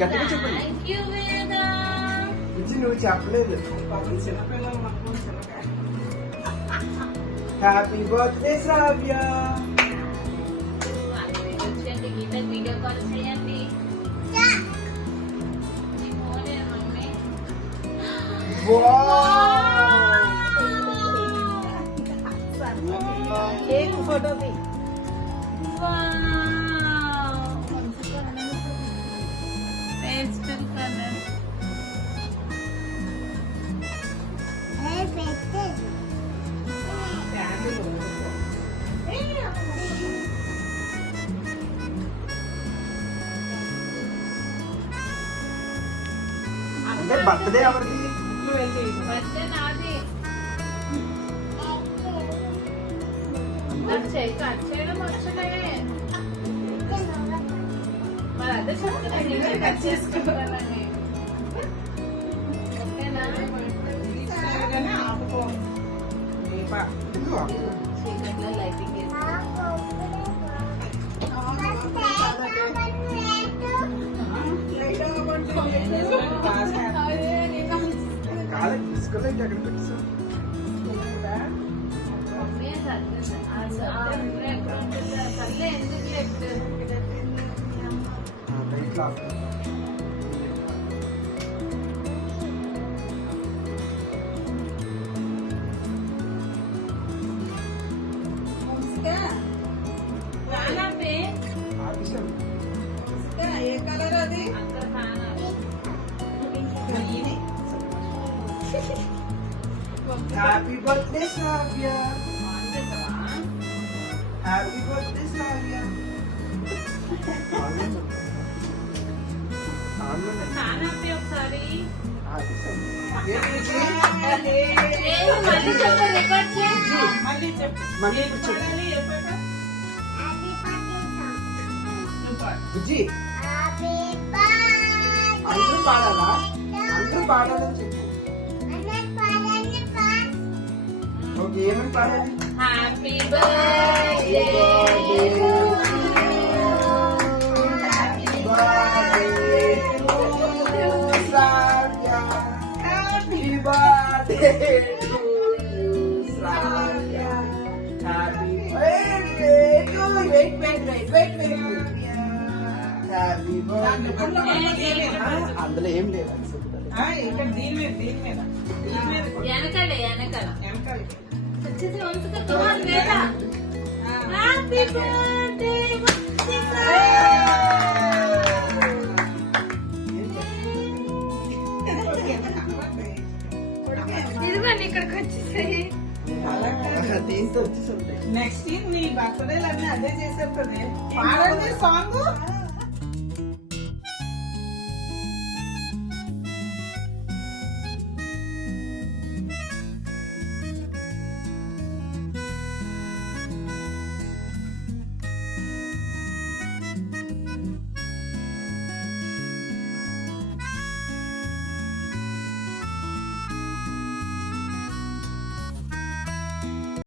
గట్టిగా చెప్పండి. నువ్వు చెప్పలేదు. హ్యాపీ బర్త్డే శ్రావ్య. వీడియో కాల్ చేయండి. కేక్ ఫోటో తీ. Pastel colour. అంటే బర్త్డే ఎవరిది? బర్త్డే నాది. కట్ చేయడం వచ్చలే. మరి అదే చెప్తున్నా, కట్ చేసుకుంటానని. ఓకేనా? చీకట్లో లైటింగ్ కాదు తీసుకోలేదు. ఎక్కడ పెట్టేసా? ఏ కలర్ అది? హ్యాపీ బర్త్డే శ్రావ్య. హ్యాపీ బర్త్డే శ్రావ్య. ఒకసారి బుజ్జి అందరూ పాడాలా? అందరూ పాడాలని చెప్పు. ఓకే, ఏమని పాడాలి? Happy birthday happy birthday to you Shravya. Happy birthday to happy birthday. అందులో ఏం లేదు. ఇక్కడ దీని మీద వెనకాలే వెనకాల వెనకాల వచ్చేసి వంచుకోవాలి. హ్యాపీ బర్త్డే ఇదిగోండి ఇక్కడికి వచ్చేసాయి. దీంతో వచ్చేసి ఉంటాయి. నెక్స్ట్ నీ బర్త్డే అన్నీ అదే చేసేస్తుంది. పాడండి సాంగ్.